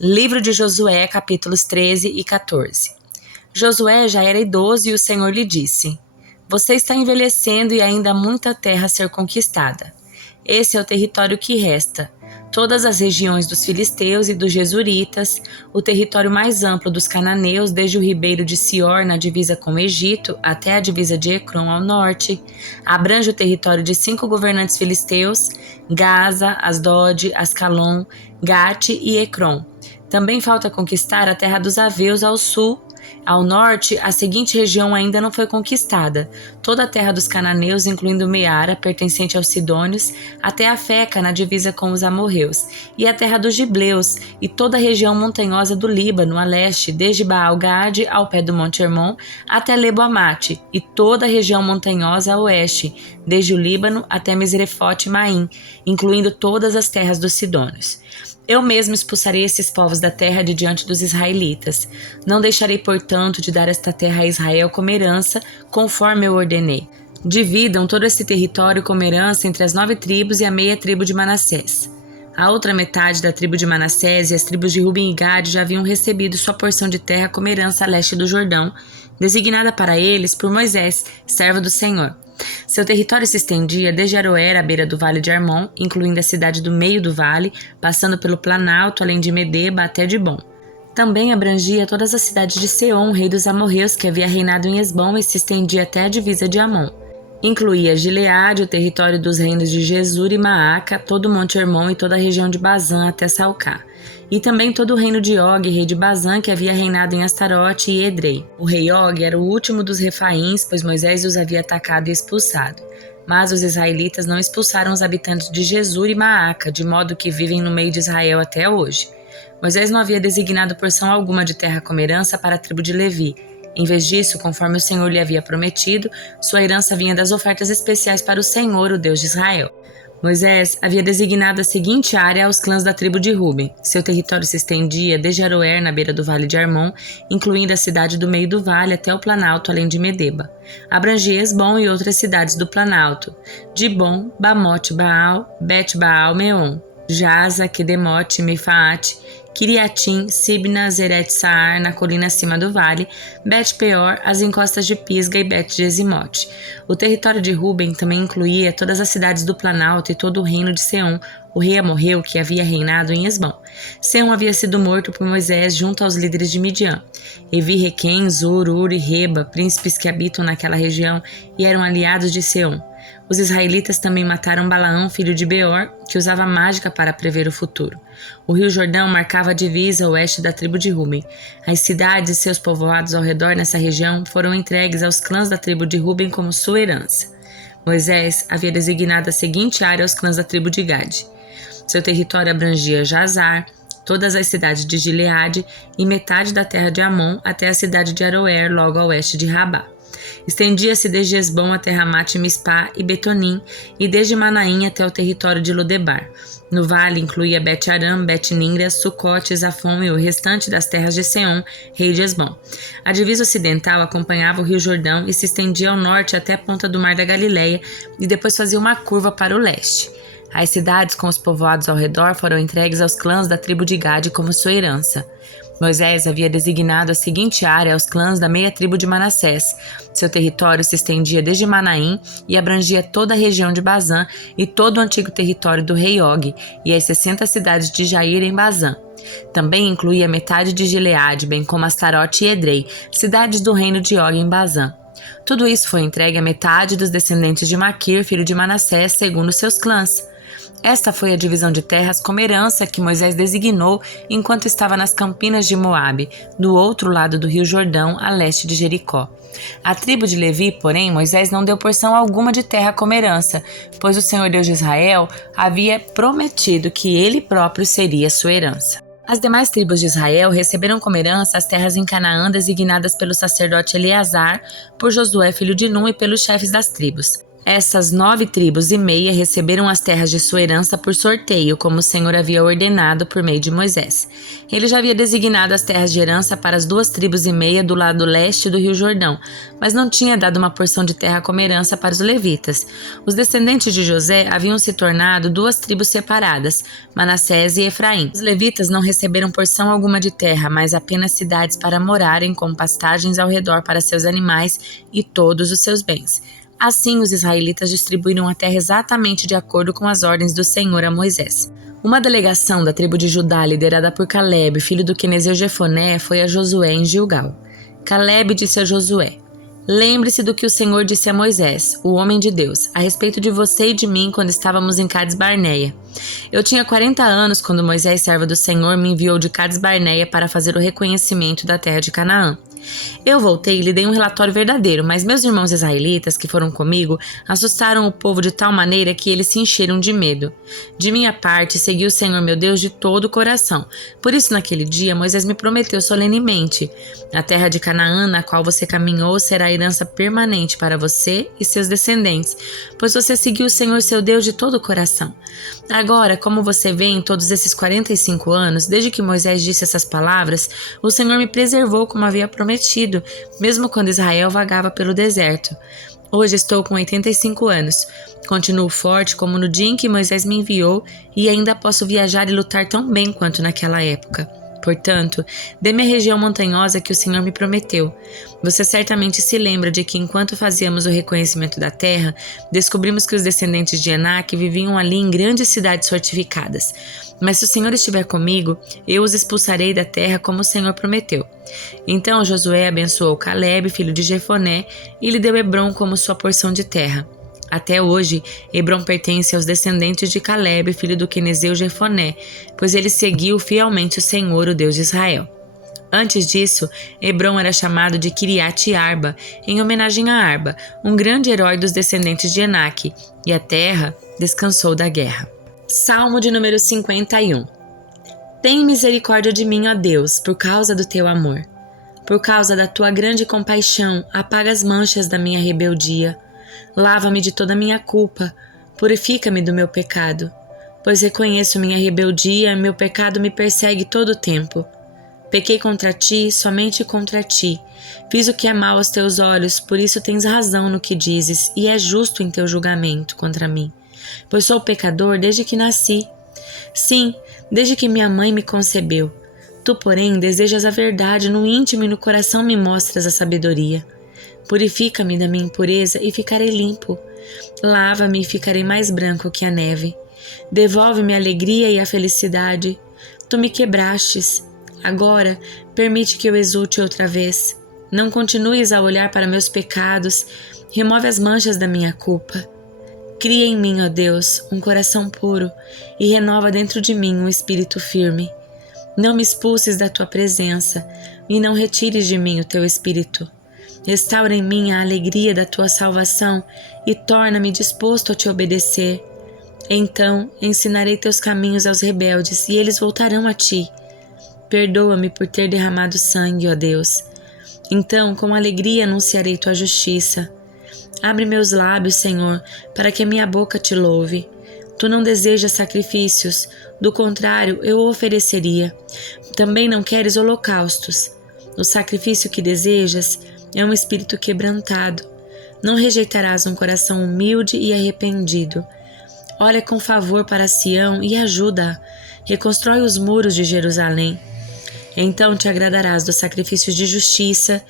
Livro de Josué, capítulos 13 e 14. Josué já era idoso e o Senhor lhe disse: Você está envelhecendo e ainda há muita terra a ser conquistada. Esse é o território que resta. Todas as regiões dos filisteus e dos jesuritas, o território mais amplo dos cananeus, desde o ribeiro de Sior, na divisa com o Egito, até a divisa de Ecrom ao norte, abrange o território de 5 governantes filisteus, Gaza, Asdod, Ascalon, Gate e Ecrom. Também falta conquistar a terra dos aveus ao sul. Ao norte, a seguinte região ainda não foi conquistada: toda a terra dos cananeus, incluindo Meara, pertencente aos sidônios, até a Feca, na divisa com os amorreus, e a terra dos gibleus, e toda a região montanhosa do Líbano, a leste, desde Baal-Gade ao pé do Monte Hermon, até Lebo-Amate, e toda a região montanhosa a oeste, desde o Líbano até Misrefote-Maim, incluindo todas as terras dos sidônios. Eu mesmo expulsarei esses povos da terra de diante dos israelitas. Não deixarei, portanto, de dar esta terra a Israel como herança, conforme eu ordenei. Dividam todo esse território como herança entre as 9 tribos e a meia tribo de Manassés. A outra metade da tribo de Manassés e as tribos de Ruben e Gade já haviam recebido sua porção de terra como herança a leste do Jordão, designada para eles por Moisés, servo do Senhor. Seu território se estendia desde Aroer à beira do vale de Armon, incluindo a cidade do meio do vale, passando pelo Planalto, além de Medeba até Dibon. Também abrangia todas as cidades de Seom, rei dos amorreus, que havia reinado em Esbom, e se estendia até a divisa de Amon. Incluía Gileade, o território dos reinos de Jesur e Maaca, todo o Monte Hermon e toda a região de Bazã até Salcá. E também todo o reino de Og, rei de Bazã, que havia reinado em Astarote e Edrei. O rei Og era o último dos refaíns, pois Moisés os havia atacado e expulsado. Mas os israelitas não expulsaram os habitantes de Jesur e Maaca, de modo que vivem no meio de Israel até hoje. Moisés não havia designado porção alguma de terra como herança para a tribo de Levi. Em vez disso, conforme o Senhor lhe havia prometido, sua herança vinha das ofertas especiais para o Senhor, o Deus de Israel. Moisés havia designado a seguinte área aos clãs da tribo de Ruben. Seu território se estendia desde Aroer, na beira do vale de Armon, incluindo a cidade do meio do vale até o Planalto, além de Medeba. Abrangia Esbom e outras cidades do Planalto: Dibon, Bamote Baal, Bet-Baal-Meon, Jaza, Quedemote, Mefaate, Kiriatim, Sibna, Zeret-Saar, na colina acima do vale, Bet-Peor, as encostas de Pisga e Bet-Gesimote. O território de Ruben também incluía todas as cidades do Planalto e todo o reino de Seom, o rei amorreu que havia reinado em Esbom. Seom havia sido morto por Moisés junto aos líderes de Midian. Evi, Requem, Zur, Ur e Reba, príncipes que habitam naquela região e eram aliados de Seom. Os israelitas também mataram Balaão, filho de Beor, que usava mágica para prever o futuro. O rio Jordão marcava a divisa a oeste da tribo de Ruben. As cidades e seus povoados ao redor nessa região foram entregues aos clãs da tribo de Ruben como sua herança. Moisés havia designado a seguinte área aos clãs da tribo de Gade. Seu território abrangia Jazar, todas as cidades de Gileade e metade da terra de Amon até a cidade de Aroer, logo a oeste de Rabá. Estendia-se desde Esbom até Ramate e Mispá e Betonim, e desde Manaim até o território de Lodebar. No vale incluía Bet-Aram, Bet-Nimra, Sucote, Zafon e o restante das terras de Seom, rei de Esbom. A divisa ocidental acompanhava o rio Jordão e se estendia ao norte até a ponta do mar da Galileia e depois fazia uma curva para o leste. As cidades com os povoados ao redor foram entregues aos clãs da tribo de Gade como sua herança. Moisés havia designado a seguinte área aos clãs da meia tribo de Manassés. Seu território se estendia desde Manaim e abrangia toda a região de Bazã e todo o antigo território do rei Og e as 60 cidades de Jair em Bazã. Também incluía metade de Gileade, bem como Astarote e Edrei, cidades do reino de Og em Bazã. Tudo isso foi entregue à metade dos descendentes de Maquir, filho de Manassés, segundo seus clãs. Esta foi a divisão de terras como herança que Moisés designou enquanto estava nas campinas de Moabe, do outro lado do rio Jordão, a leste de Jericó. A tribo de Levi, porém, Moisés não deu porção alguma de terra como herança, pois o Senhor Deus de Israel havia prometido que ele próprio seria sua herança. As demais tribos de Israel receberam como herança as terras em Canaã designadas pelo sacerdote Eleazar, por Josué filho de Nun e pelos chefes das tribos. Essas 9,5 tribos receberam as terras de sua herança por sorteio, como o Senhor havia ordenado por meio de Moisés. Ele já havia designado as terras de herança para as 2,5 tribos do lado leste do Rio Jordão, mas não tinha dado uma porção de terra como herança para os levitas. Os descendentes de José haviam se tornado 2 tribos separadas, Manassés e Efraim. Os levitas não receberam porção alguma de terra, mas apenas cidades para morarem, com pastagens ao redor para seus animais e todos os seus bens. Assim, os israelitas distribuíram a terra exatamente de acordo com as ordens do Senhor a Moisés. Uma delegação da tribo de Judá, liderada por Calebe, filho do quenezeu Jefoné, foi a Josué em Gilgal. Calebe disse a Josué: "Lembre-se do que o Senhor disse a Moisés, o homem de Deus, a respeito de você e de mim quando estávamos em Cades Barneia. Eu tinha 40 anos quando Moisés, servo do Senhor, me enviou de Cades Barneia para fazer o reconhecimento da terra de Canaã. Eu voltei e lhe dei um relatório verdadeiro, mas meus irmãos israelitas que foram comigo assustaram o povo de tal maneira que eles se encheram de medo. De minha parte, segui o Senhor meu Deus de todo o coração. Por isso, naquele dia, Moisés me prometeu solenemente: a terra de Canaã, na qual você caminhou, será herança permanente para você e seus descendentes, pois você seguiu o Senhor seu Deus de todo o coração. Agora, como você vê, em todos esses 45 anos, desde que Moisés disse essas palavras, o Senhor me preservou como havia prometido, mesmo quando Israel vagava pelo deserto. Hoje estou com 85 anos. Continuo forte como no dia em que Moisés me enviou e ainda posso viajar e lutar tão bem quanto naquela época. Portanto, dê-me a região montanhosa que o Senhor me prometeu. Você certamente se lembra de que enquanto fazíamos o reconhecimento da terra, descobrimos que os descendentes de Enaque viviam ali em grandes cidades fortificadas. Mas se o Senhor estiver comigo, eu os expulsarei da terra como o Senhor prometeu." Então Josué abençoou Calebe, filho de Jefoné, e lhe deu Hebrom como sua porção de terra. Até hoje, Hebrom pertence aos descendentes de Calebe, filho do quenezeu Jefoné, pois ele seguiu fielmente o Senhor, o Deus de Israel. Antes disso, Hebrom era chamado de Kiriat Arba, em homenagem a Arba, um grande herói dos descendentes de Enaque, e a terra descansou da guerra. Salmo de número 51. Tem misericórdia de mim, ó Deus, por causa do teu amor. Por causa da tua grande compaixão, apaga as manchas da minha rebeldia. Lava-me de toda a minha culpa, purifica-me do meu pecado, pois reconheço minha rebeldia, meu pecado me persegue todo o tempo. Pequei contra ti, somente contra ti. Fiz o que é mal aos teus olhos, por isso tens razão no que dizes, e é justo em teu julgamento contra mim, pois sou pecador desde que nasci. Sim, desde que minha mãe me concebeu. Tu, porém, desejas a verdade no íntimo e no coração me mostras a sabedoria. Purifica-me da minha impureza e ficarei limpo. Lava-me e ficarei mais branco que a neve. Devolve-me a alegria e a felicidade. Tu me quebrastes. Agora, permite que eu exulte outra vez. Não continues a olhar para meus pecados. Remove as manchas da minha culpa. Cria em mim, ó Deus, um coração puro e renova dentro de mim um espírito firme. Não me expulses da tua presença e não retires de mim o teu espírito. Restaura em mim a alegria da tua salvação e torna-me disposto a te obedecer. Então ensinarei teus caminhos aos rebeldes e eles voltarão a ti. Perdoa-me por ter derramado sangue, ó Deus. Então com alegria anunciarei tua justiça. Abre meus lábios, Senhor, para que a minha boca te louve. Tu não desejas sacrifícios, do contrário eu o ofereceria. Também não queres holocaustos. O sacrifício que desejas é um espírito quebrantado. Não rejeitarás um coração humilde e arrependido. Olha com favor para Sião e ajuda-a. Reconstrói os muros de Jerusalém. Então te agradarás dos sacrifícios de justiça,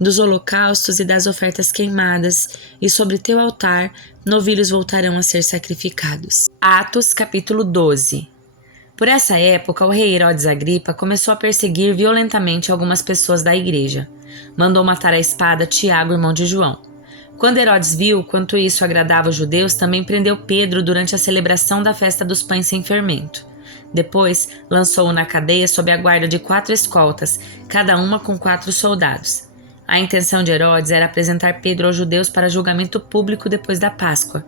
dos holocaustos e das ofertas queimadas, e sobre teu altar novilhos voltarão a ser sacrificados. Atos capítulo 12. Por essa época, o rei Herodes Agripa começou a perseguir violentamente algumas pessoas da igreja. Mandou matar à espada Tiago, irmão de João. Quando Herodes viu quanto isso agradava os judeus, também prendeu Pedro durante a celebração da festa dos pães sem fermento. Depois, lançou-o na cadeia sob a guarda de 4 escoltas, cada uma com 4 soldados. A intenção de Herodes era apresentar Pedro aos judeus para julgamento público depois da Páscoa.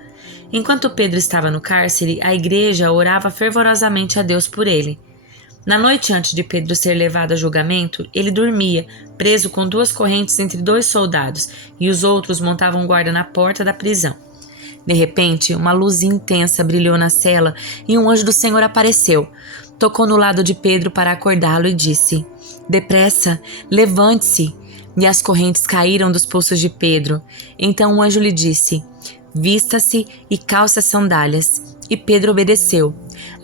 Enquanto Pedro estava no cárcere, a igreja orava fervorosamente a Deus por ele. Na noite antes de Pedro ser levado a julgamento, ele dormia, preso com 2 correntes entre 2 soldados, e os outros montavam guarda na porta da prisão. De repente, uma luz intensa brilhou na cela e um anjo do Senhor apareceu. Tocou no lado de Pedro para acordá-lo e disse: "Depressa, levante-se." E as correntes caíram dos pulsos de Pedro. Então o anjo lhe disse: "Vista-se e calce as sandálias." E Pedro obedeceu.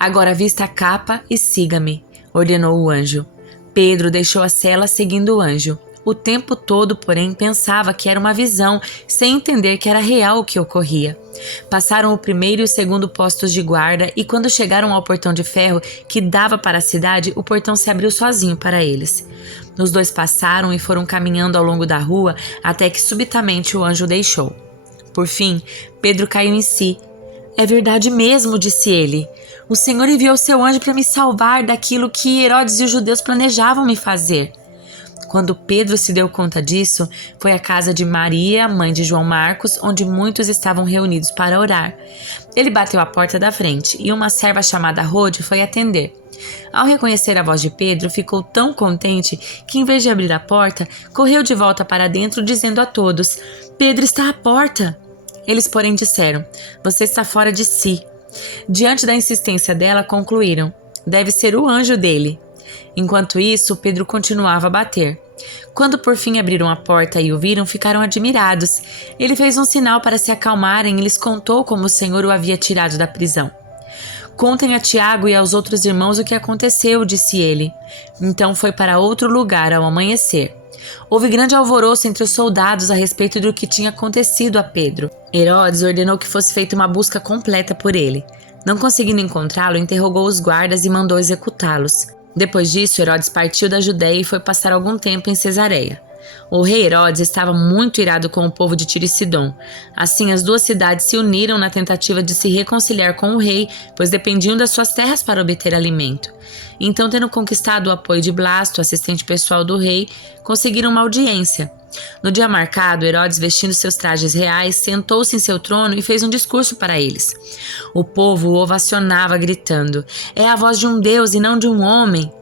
"Agora vista a capa e siga-me", ordenou o anjo. Pedro deixou a cela seguindo o anjo. O tempo todo, porém, pensava que era uma visão, sem entender que era real o que ocorria. Passaram o primeiro e o segundo postos de guarda e quando chegaram ao portão de ferro que dava para a cidade, o portão se abriu sozinho para eles. Os dois passaram e foram caminhando ao longo da rua até que subitamente o anjo deixou. Por fim, Pedro caiu em si. "É verdade mesmo", disse ele. "O Senhor enviou seu anjo para me salvar daquilo que Herodes e os judeus planejavam me fazer." Quando Pedro se deu conta disso, foi à casa de Maria, mãe de João Marcos, onde muitos estavam reunidos para orar. Ele bateu à porta da frente e uma serva chamada Rode foi atender. Ao reconhecer a voz de Pedro, ficou tão contente que, em vez de abrir a porta, correu de volta para dentro, dizendo a todos: "Pedro está à porta." Eles, porém, disseram: "Você está fora de si." Diante da insistência dela, concluíram: "Deve ser o anjo dele." Enquanto isso, Pedro continuava a bater. Quando por fim abriram a porta e o viram, ficaram admirados. Ele fez um sinal para se acalmarem e lhes contou como o Senhor o havia tirado da prisão. "Contem a Tiago e aos outros irmãos o que aconteceu", disse ele. Então foi para outro lugar ao amanhecer. Houve grande alvoroço entre os soldados a respeito do que tinha acontecido a Pedro. Herodes ordenou que fosse feita uma busca completa por ele. Não conseguindo encontrá-lo, interrogou os guardas e mandou executá-los. Depois disso, Herodes partiu da Judéia e foi passar algum tempo em Cesareia. O rei Herodes estava muito irado com o povo de Tiro e Sidom. Assim, as duas cidades se uniram na tentativa de se reconciliar com o rei, pois dependiam das suas terras para obter alimento. Então, tendo conquistado o apoio de Blasto, assistente pessoal do rei, conseguiram uma audiência. No dia marcado, Herodes, vestindo seus trajes reais, sentou-se em seu trono e fez um discurso para eles. O povo o ovacionava, gritando: "É a voz de um Deus e não de um homem."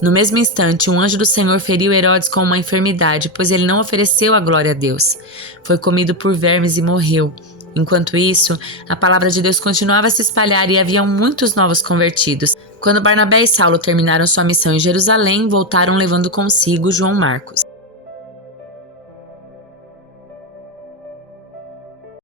No mesmo instante, um anjo do Senhor feriu Herodes com uma enfermidade, pois ele não ofereceu a glória a Deus. Foi comido por vermes e morreu. Enquanto isso, a palavra de Deus continuava a se espalhar e haviam muitos novos convertidos. Quando Barnabé e Saulo terminaram sua missão em Jerusalém, voltaram levando consigo João Marcos.